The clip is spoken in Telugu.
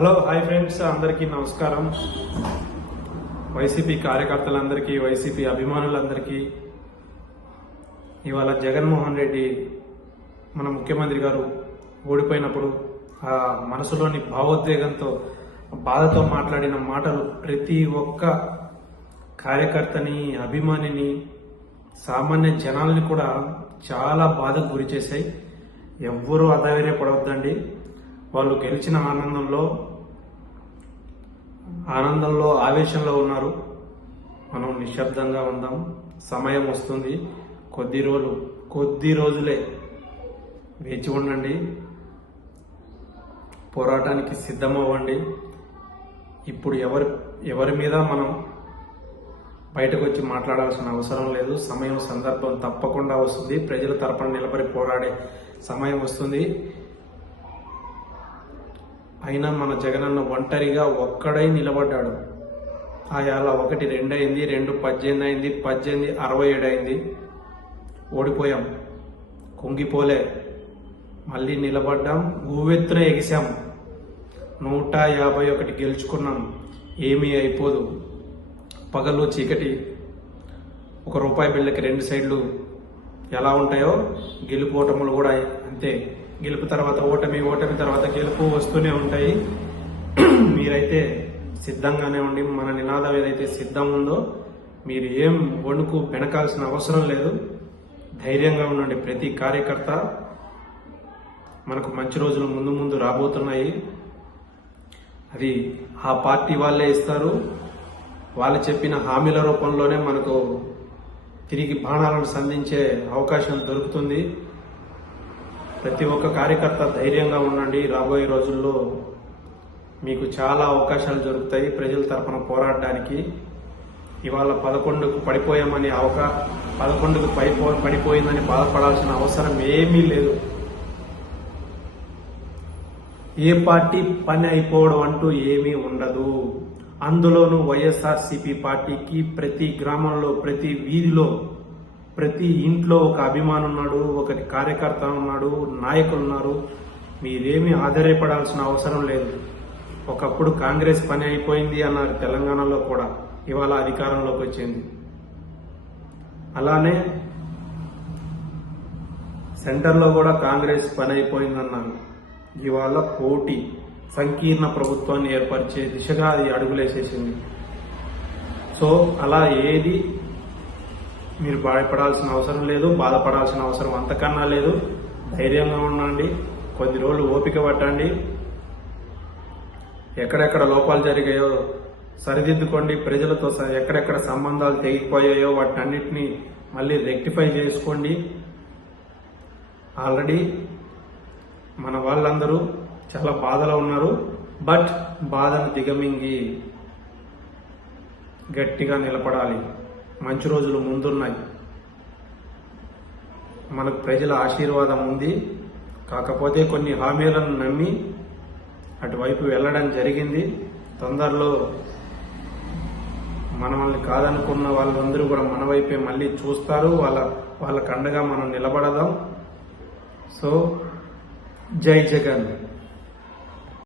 హలో హాయ్ ఫ్రెండ్స్, అందరికీ నమస్కారం. వైసీపీ కార్యకర్తలందరికీ, వైసీపీ అభిమానులందరికీ ఇవాళ జగన్మోహన్ రెడ్డి మన ముఖ్యమంత్రి గారు ఓడిపోయినప్పుడు ఆ మనసులోని భావోద్వేగంతో, బాధతో మాట్లాడిన మాటలు ప్రతి ఒక్క కార్యకర్తని, అభిమానిని, సామాన్య జనాల్ని కూడా చాలా బాధకు గురి చేశాయి. ఎవ్వరూ అధైర్యపడవద్దండి. వాళ్ళు గెలిచిన ఆనందంలో ఆవేశంలో ఉన్నారు. మనం నిశ్శబ్దంగా ఉందాం. సమయం వస్తుంది. కొద్ది రోజులే వేచి ఉండండి. పోరాటానికి సిద్ధమవ్వండి. ఇప్పుడు ఎవరి మీద మనం బయటకు వచ్చి మాట్లాడాల్సిన అవసరం లేదు. సమయం, సందర్భం తప్పకుండా వస్తుంది. ప్రజల తరపున నిలబడి పోరాడే సమయం వస్తుంది. అయినా మన జగనన్న ఒంటరిగా ఒక్కడై నిలబడ్డాడు. ఆయాల 1 2 అయింది, 2 18 అయింది, 18 67 అయింది. ఓడిపోయాం, కుంగిపోలే, మళ్ళీ నిలబడ్డాం, ఊవెత్తున ఎగిసాం. 151 గెలుచుకున్నాం. ఏమీ అయిపోదు. పగలు చీకటి, ₹1 బిళ్ళకి 2 సైడ్లు ఎలా ఉంటాయో గెలుపోటములు కూడా అంతే. గెలుపు తర్వాత ఓటమి, ఓటమి తర్వాత గెలుపు వస్తూనే ఉంటాయి. మీరైతే సిద్ధంగానే ఉండి, మన నినాదం ఏదైతే సిద్ధం ఉందో మీరు ఏం వణుకు వెనకాల్సిన అవసరం లేదు. ధైర్యంగా ఉండండి. ప్రతి కార్యకర్త, మనకు మంచి రోజులు ముందు రాబోతున్నాయి. అది ఆ పార్టీ వాళ్ళే ఇస్తారు. వాళ్ళు చెప్పిన హామీల రూపంలోనే మనకు తిరిగి బాణాలను సంధించే అవకాశం దొరుకుతుంది. ప్రతి ఒక్క కార్యకర్త ధైర్యంగా ఉండండి. రాబోయే రోజుల్లో మీకు చాలా అవకాశాలు దొరుకుతాయి ప్రజల తరపున పోరాడడానికి. ఇవాళ 11కు పడిపోయామని 11కు పడిపోయిందని బాధపడాల్సిన అవసరం ఏమీ లేదు. ఏ పార్టీ పని అయిపోవడం అంటూ ఏమీ ఉండదు. అందులోనూ వైఎస్ఆర్సీపీ పార్టీకి ప్రతి గ్రామంలో, ప్రతి వీధిలో, ప్రతి ఇంట్లో ఒక అభిమాని ఉన్నాడు, ఒక కార్యకర్త ఉన్నాడు, నాయకులు ఉన్నారు. మీరేమీ ఆశ్చర్యపడాల్సిన అవసరం లేదు. ఒకప్పుడు కాంగ్రెస్ పని అయిపోయింది అన్నారు తెలంగాణలో కూడా, ఇవాళ అధికారంలోకి వచ్చింది. అలానే సెంటర్లో కూడా కాంగ్రెస్ పని అయిపోయిందన్నారు. ఇవాళ పోటీ, సంకీర్ణ ప్రభుత్వాన్ని ఏర్పరిచే దిశగా అది అడుగులేసేసింది. సో అలా ఏది మీరు భయపడాల్సిన అవసరం లేదు, బాధపడాల్సిన అవసరం అంతకన్నా లేదు. ధైర్యంగా ఉండండి. కొద్ది రోజులు ఓపిక పట్టండి. ఎక్కడెక్కడ లోపాలు జరిగాయో సరిదిద్దుకోండి. ప్రజలతో ఎక్కడెక్కడ సంబంధాలు తెగిపోయాయో వాటన్నిటిని మళ్ళీ రెక్టిఫై చేసుకోండి. ఆల్రెడీ మన వాళ్ళందరూ చాలా బాధలో ఉన్నారు. బట్ బాధను దిగమింగి గట్టిగా నిలబడాలి. మంచి రోజులు ముందున్నాయి. మనకు ప్రజల ఆశీర్వాదం ఉంది. కాకపోతే కొన్ని హామీలను నమ్మి అటువైపు వెళ్ళడం జరిగింది. తొందరలో మనల్ని కాదనుకున్న వాళ్ళందరూ కూడా మన వైపే మళ్ళీ చూస్తారు. వాళ్ళ కండగా మనం నిలబడదాం. సో జై జగన్.